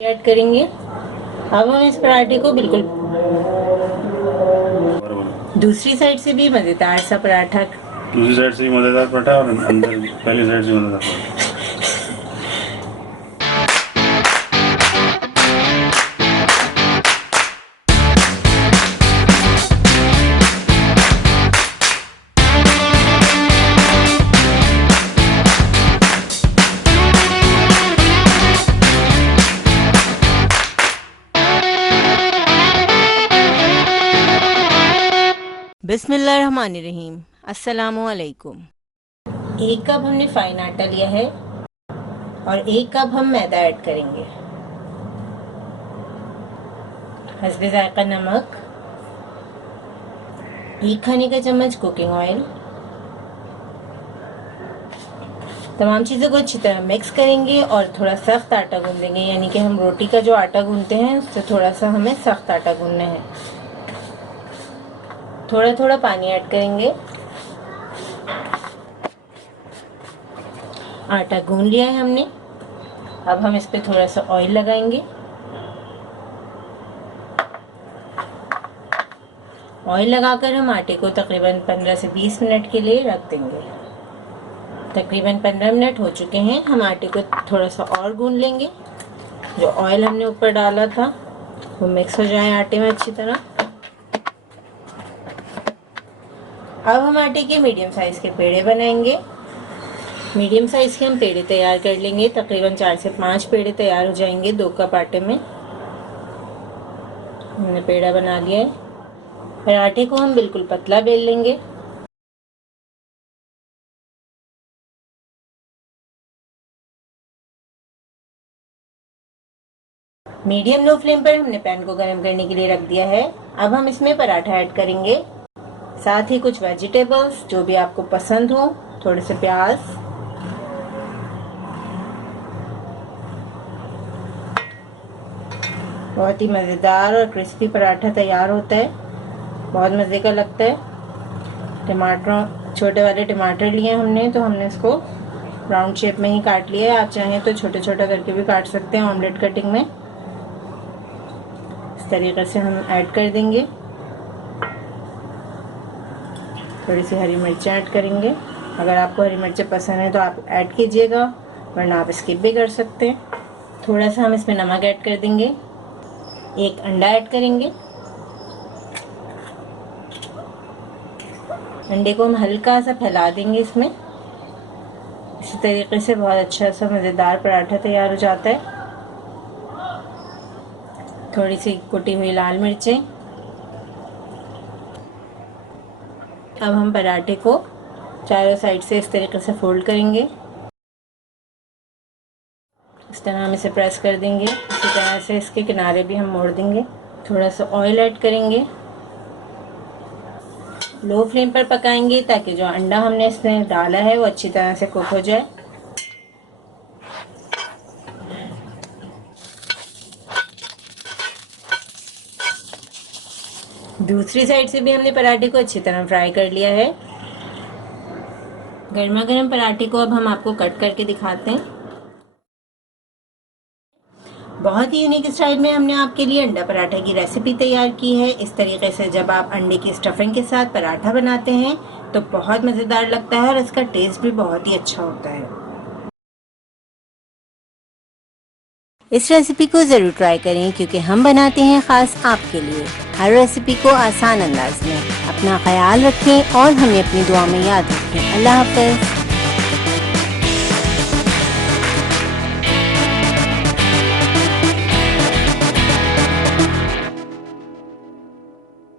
Add करेंगे। अब हम इस पराठे को बिल्कुल दूसरी साइड से भी मज़ेदार सा पराठा, दूसरी साइड से भी मज़ेदार पराठा और अंदर पहली साइड से मज़ेदार पराठा। बिस्मिल्लाहिर्रहमानिर्रहीम। अस्सलामुअलैकुम। 1 कप हमने फाइन आटा लिया है और 1 कप हम मैदा ऐड करेंगे। हस्बे जायका नमक, 1 खाने का चम्मच कुकिंग ऑयल। तमाम चीज़ों को अच्छी तरह मिक्स करेंगे और थोड़ा सख्त आटा गूंदेंगे, यानी कि हम रोटी का जो आटा गूंदते हैं उससे थोड़ा सा हमें सख्त आटा गूंदना है। थोड़ा थोड़ा पानी ऐड करेंगे। आटा गूंद लिया है हमने। अब हम इस पे थोड़ा सा ऑयल लगाएंगे। ऑयल लगाकर हम आटे को तकरीबन 15 से 20 मिनट के लिए रख देंगे। तकरीबन 15 मिनट हो चुके हैं। हम आटे को थोड़ा सा और गूंद लेंगे। जो ऑयल हमने ऊपर डाला था वो मिक्स हो जाए आटे में अच्छी तरह। अब हम आटे के मीडियम साइज के पेड़े बनाएंगे। मीडियम साइज के हम पेड़े तैयार कर लेंगे। तकरीबन 4 से 5 पेड़े तैयार हो जाएंगे 2 कप आटे में। हमने पेड़ा बना लिया है। पराठे को हम बिल्कुल पतला बेल लेंगे। मीडियम लो फ्लेम पर हमने पैन को गर्म करने के लिए रख दिया है। अब हम इसमें पराठा ऐड करेंगे, साथ ही कुछ वेजिटेबल्स जो भी आपको पसंद हो, थोड़े से प्याज, बहुत ही मज़ेदार और क्रिस्पी पराठा तैयार होता है। बहुत मज़े का लगता है। टमाटर, छोटे वाले टमाटर लिए हमने, तो हमने इसको राउंड शेप में ही काट लिया है। आप चाहें तो छोटे छोटा करके भी काट सकते हैं ऑमलेट कटिंग में। इस तरीके से हम ऐड कर देंगे। थोड़ी सी हरी मिर्चें ऐड करेंगे। अगर आपको हरी मिर्चें पसंद है तो आप ऐड कीजिएगा, वरना आप स्किप भी कर सकते हैं। थोड़ा सा हम इसमें नमक ऐड कर देंगे। 1 अंडा ऐड करेंगे। अंडे को हम हल्का सा फैला देंगे इसमें। इसी तरीके से बहुत अच्छा सा मज़ेदार पराठा तैयार हो जाता है। थोड़ी सी कुटी हुई लाल मिर्चें। अब हम पराठे को चारों साइड से इस तरीके से फोल्ड करेंगे। इस तरह हम इसे प्रेस कर देंगे। इसी तरह से इसके किनारे भी हम मोड़ देंगे। थोड़ा सा ऑयल ऐड करेंगे। लो फ्लेम पर पकाएंगे ताकि जो अंडा हमने इसमें डाला है वो अच्छी तरह से कुक हो जाए। दूसरी साइड से भी हमने पराठे को अच्छी तरह फ्राई कर लिया है। गर्मा गर्म पराठे को अब हम आपको कट करके दिखाते हैं। बहुत ही यूनिक स्टाइल में हमने आपके लिए अंडा पराठा की रेसिपी तैयार की है। इस तरीके से जब आप अंडे की स्टफिंग के साथ पराठा बनाते हैं तो बहुत मज़ेदार लगता है और इसका टेस्ट भी बहुत ही अच्छा होता है। इस रेसिपी को ज़रूर ट्राई करें, क्योंकि हम बनाते हैं ख़ास आपके लिए हर रेसिपी को आसान अंदाज में। अपना ख्याल रखें और हमें अपनी दुआ में याद रखें। अल्लाह हाफ़िज़।